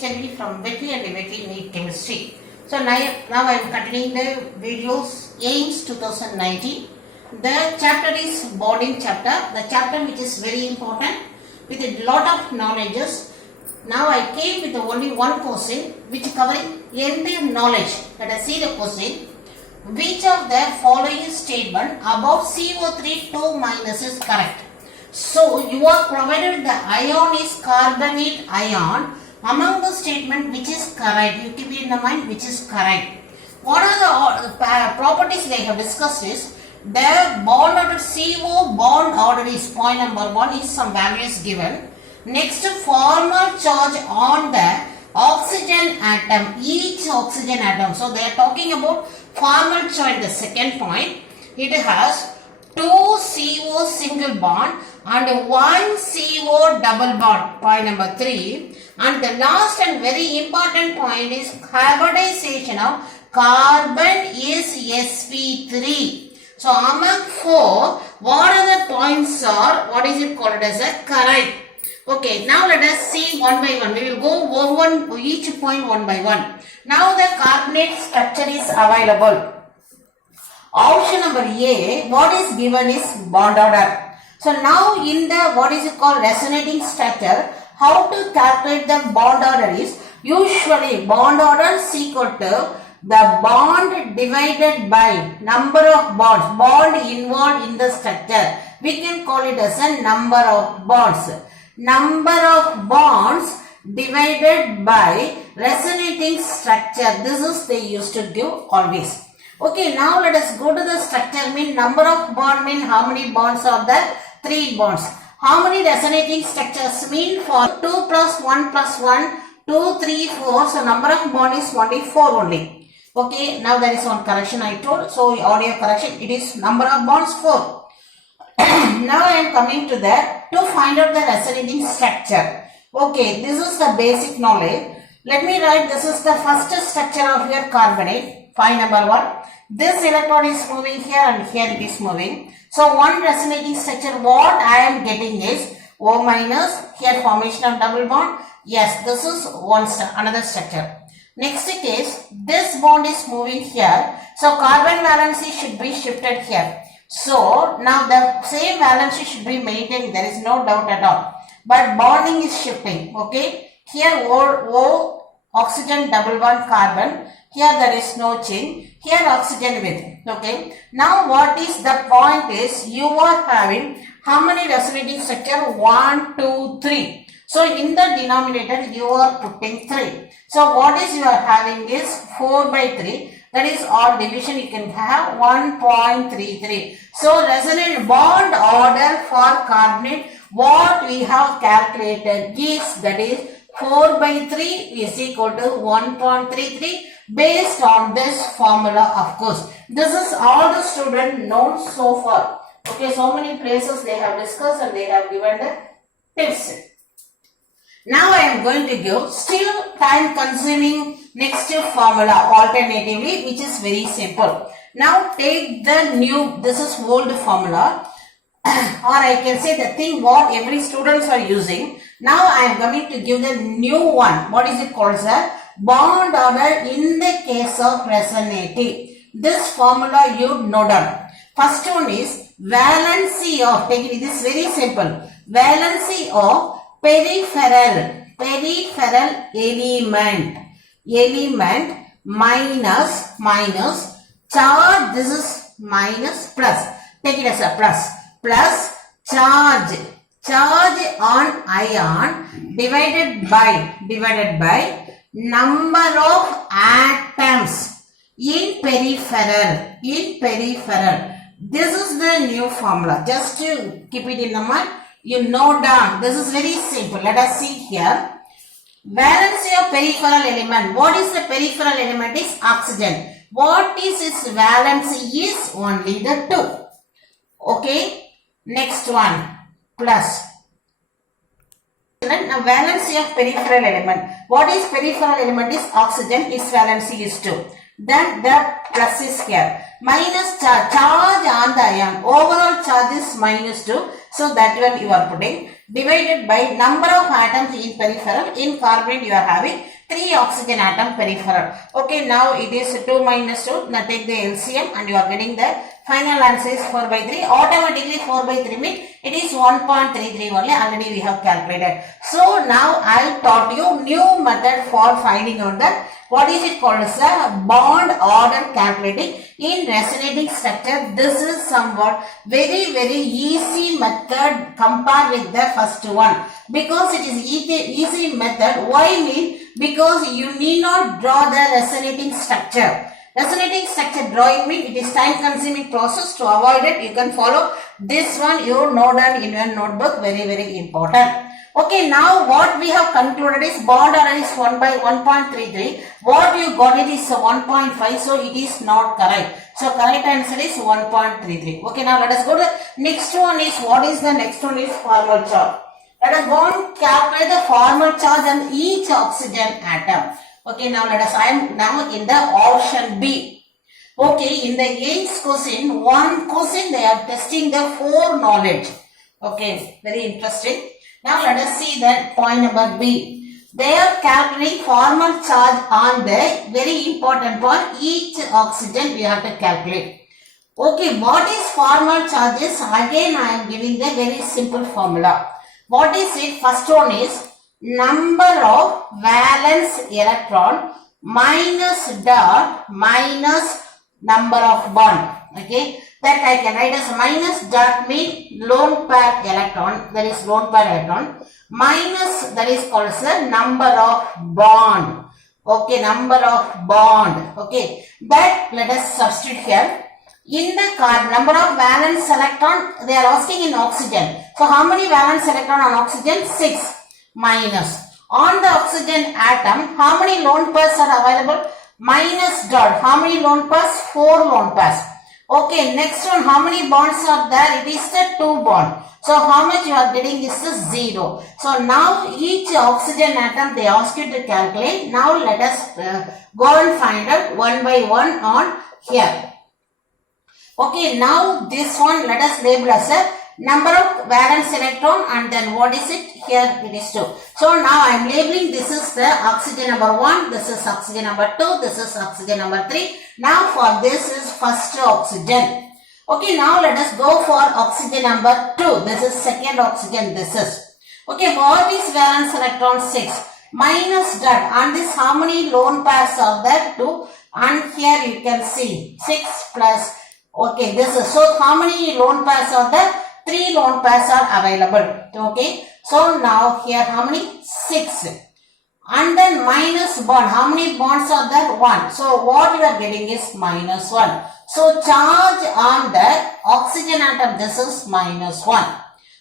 Chandy from Vetri and Vetri Neat Chemistry. So now I am continuing the videos AIMS 2019. The chapter is bonding chapter. The chapter which is very important with a lot of knowledges. Now I came with only one question which covering entire knowledge. Let us see the question. Which of the following statement about CO3 2 minus is correct? So you are provided the ion is carbonate ion. Among the statement which is correct, you keep it in the mind which is correct. What are the properties they have discussed is the bond order CO bond order is point number 1 is some values given. Next formal charge on the oxygen atom, each oxygen atom. So they are talking about formal charge. The second point, it has 2 CO single bond and 1 CO double bond, point number 3. And the last and very important point is hybridization of carbon is sp3. So among 4, what are the points are, what is it called as a correct? Okay, now let us see one by one. We will go over each point one by one. Now the carbonate structure is available. Option number A, what is given is bond order. So now in the what is it called resonating structure, how to calculate the bond order is usually bond order is equal to the bond divided by number of bonds, bond involved in the structure. We can call it as a number of bonds. Number of bonds divided by resonating structure. This is they used to give always. Okay, now let us go to the structure. Mean number of bond mean how many bonds are there? 3 bonds. How many resonating structures mean for 2 plus 1 plus 1, 2, 3, 4. So number of bond is only 4 only. Okay, now there is one correction I told. So audio correction, it is number of bonds 4. Now I am coming to that to find out the resonating structure. Okay, this is the basic knowledge. Let me write this is the first structure of your carbonate. Point number 1. This electron is moving here and here it is moving. So one resonating structure what I am getting is O minus, here formation of double bond. Yes, this is another structure. Next case, this bond is moving here. So carbon valency should be shifted here. So now the same valency should be maintained. There is no doubt at all. But bonding is shifting. Okay. Here O oxygen double bond carbon. Here there is no change. Here oxygen with. Okay. Now what is the point is you are having how many resonating structure? 1, 2, 3. So in the denominator you are putting 3. So what is you are having is 4 by 3. That is all division you can have 1.33. So resonant bond order for carbonate what we have calculated is that is 4 by 3 is equal to 1.33 based on this formula of course. This is all the student known so far. Okay, so many places they have discussed and they have given the tips. Now I am going to give still time consuming next formula alternatively which is very simple. Now take the new, this is old formula or I can say the thing what every students are using. Now I am going to give the new one. What is it called as bond order in the case of resonating. This formula you know down. First one is valency of, take it, this is very simple. Valency of peripheral element minus charge, this is minus plus, take it as a plus charge on ion divided by number of atoms in peripheral. This is the new formula. Just to keep it in the mind, you know down. This is very simple. Let us see here. Valency of peripheral element. What is the peripheral element? Is oxygen. What is its valency? Is only the 2. Okay. Next one. Plus. Now valency of peripheral element. What is peripheral element? Is oxygen. Its valency is 2. Then the plus is here. Minus charge on the ion. Overall charge is minus 2. So that one you are putting. divided by number of atoms in peripheral. In carbon you are having 3 oxygen atom peripheral. Okay, now it is 2 minus 2. Now take the LCM and you are getting the final answer is 4 by 3. Automatically 4 by 3 means it is 1.33 only. Already we have calculated. So now I taught you new method for finding out the what is it called as a bond order calculating in resonating structure. This is somewhat very easy method compared with the first one, because it is easy method. Why mean? Because you need not draw the resonating structure. Resonating structure drawing means it is time consuming process. To avoid it, you can follow this one. You note down in your notebook. Very important. Okay, now what we have concluded is bond order is 1 by 1.33. What you got it is 1.5. So it is not correct. So correct answer is 1.33. Okay, now let us go to the next one is what is the next one is formal charge. Let us go and calculate the formal charge on each oxygen atom. Okay, now let us, I am now in the option B. Okay, in the 8th question, one question they are testing the 4 knowledge. Okay, very interesting. Now let us see that point number B. They are calculating formal charge on the very important point. Each oxygen we have to calculate. Okay, what is formal charges? Again I am giving the very simple formula. What is it? First one is number of valence electron minus dot minus number of bond. Okay, that I can write as minus dot mean lone pair electron, that is lone pair electron, minus that is called as the number of bond. Okay, number of bond. Okay, that let us substitute here. In the card, number of valence electron they are asking in oxygen. So how many valence electron on oxygen? 6 minus. On the oxygen atom, how many lone pairs are available? Minus dot. How many lone pairs? 4 lone pairs. Okay, next one, how many bonds are there? It is the 2 bond. So how much you are getting is the 0. So now each oxygen atom they ask you to calculate. Now let us go and find out one by one on here. Okay, now this one let us label as a number of valence electron and then what is it? Here it is 2. So now I am labeling this is the oxygen number 1, this is oxygen number 2, this is oxygen number 3. Now for this is first oxygen. Okay, now let us go for oxygen number 2. This is second oxygen, this is. Okay, what is valence electron? 6. Minus dot. And this how many lone pairs are there? 2. And here you can see 6 plus. Okay, this is, so how many lone pairs are there? 3 lone pairs are available. Okay, so now here how many? 6. And then minus bond. How many bonds are there? 1. So what you are getting is minus 1. So charge on the oxygen atom, this is minus 1.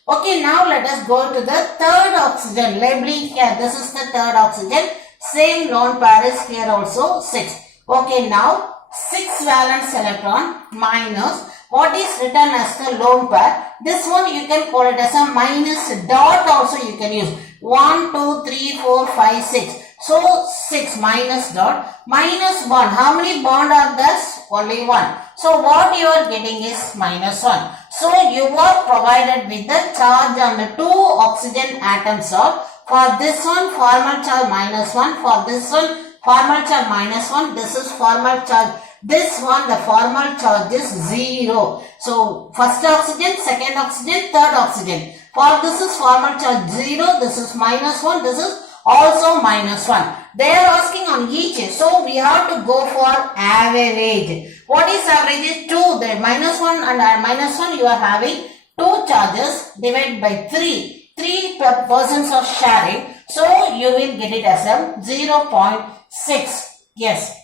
Okay, now let us go to the third oxygen. Labeling here, this is the third oxygen. Same lone pair is here also 6. Okay, now 6 valence electron minus what is written as the lone pair. This one you can call it as a minus dot also you can use. 1, 2, 3, 4, 5, 6. So 6 minus dot minus 1. How many bond are there? Only 1. So what you are getting is minus 1. So you are provided with the charge on the 2 oxygen atoms of, for this one formal charge minus 1, for this one formal charge minus 1, this is formal charge. This one the formal charge is 0. So first oxygen, second oxygen, third oxygen. For this is formal charge 0, this is minus 1, this is also minus 1. They are asking on each. So we have to go for average. What is average? Is 2. The minus 1 and minus 1 you are having 2 charges divided by 3. 3 persons are sharing. So you will get it as a 0.6. Yes.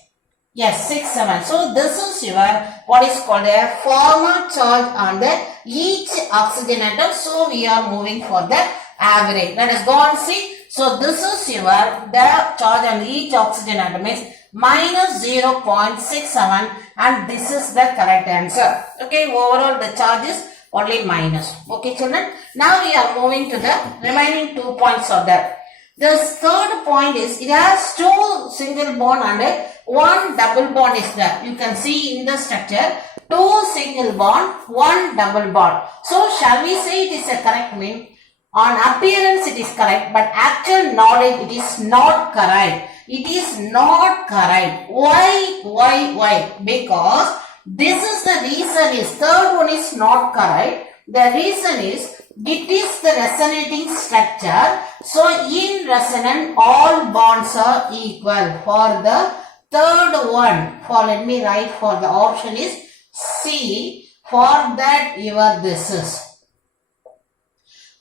Yes, 6, 7. So this is your what is called a formal charge on the each oxygen atom. So we are moving for the average. Let us go and see. So this is your the charge on each oxygen atom is minus 0.67 and this is the correct answer. Okay, overall the charge is only minus. Okay children. Now we are moving to the remaining 2 points of that. The third point is it has 2 single bond and 1 double bond is there. You can see in the structure 2 single bond, 1 double bond. So shall we say it is a correct mean? On appearance it is correct, but actual knowledge it is not correct. It is not correct. Why? Because this is the reason is third one is not correct. The reason is it is the resonating structure. So in resonance all bonds are equal. For the third one, let me write for the option is C. For that your this is.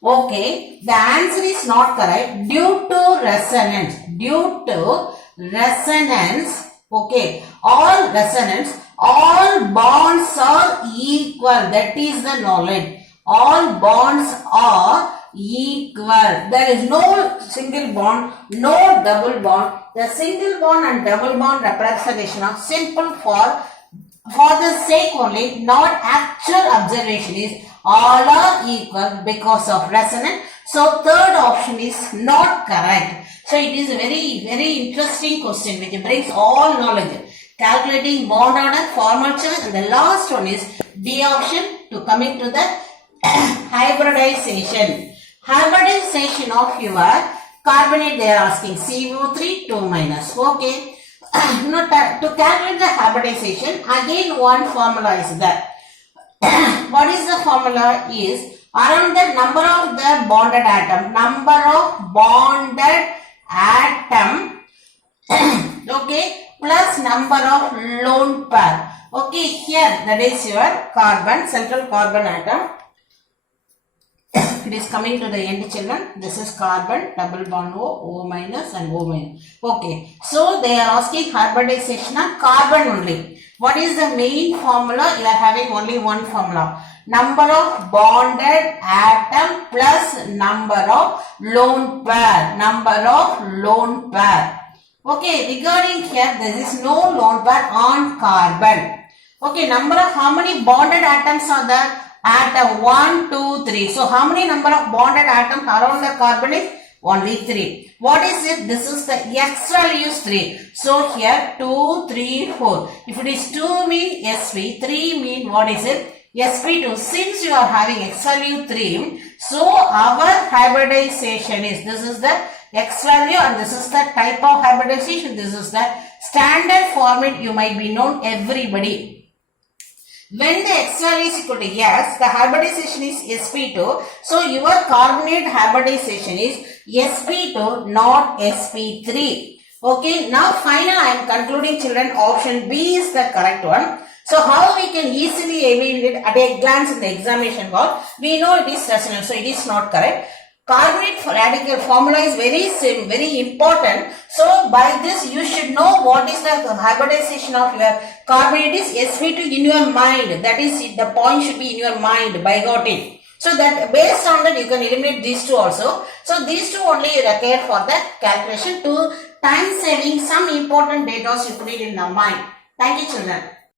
Okay, the answer is not correct due to resonance. Due to resonance, okay, all resonance, all bonds are equal. That is the knowledge. All bonds are equal. There is no single bond, no double bond. The single bond and double bond representation are simple for the sake only, not actual observation is all are equal because of resonance. So third option is not correct. So it is a very interesting question which brings all knowledge. Calculating bond order, formal charge, and the last one is D option to coming to the hybridization. Hybridization of your carbonate they are asking CO3 2 minus. Okay. Now to calculate the hybridization, again one formula is there. What is the formula is around the number of the bonded atom. Number of bonded atom okay, plus number of lone pair. Okay, here that is your carbon, central carbon atom. It is coming to the end, children. This is carbon, double bond O minus and O minus. Okay. So they are asking hybridization of carbon only. What is the main formula? You are having only one formula. Number of bonded atom plus number of lone pair. Number of lone pair. Okay. Regarding here, there is no lone pair on carbon. Okay. Number of how many bonded atoms are there? Atom 1, 2, 3. So how many number of bonded atoms around the carbon is? Only 3. What is it? This is the X value is 3. So here 2, 3, 4. If it is 2 mean sp, 3 mean what is it? sp2. Since you are having X value 3, so our hybridization is, this is the X value and this is the type of hybridization. This is the standard format you might be known everybody. When the X value is equal to S, the hybridization is sp2. So your carbonate hybridization is sp2, not sp3. Okay. Now final I am concluding, children. Option B is the correct one. So how we can easily evaluate it at a glance in the examination hall? We know it is resonance, so it is not correct. Carbonate radical formula is very important. So by this you should know what is the hybridization of your carbonate is sp2 in your mind. That is the point should be in your mind by got it. So that based on that you can eliminate these two also. So these two only required for the calculation to time saving some important data you put it in the mind. Thank you, children.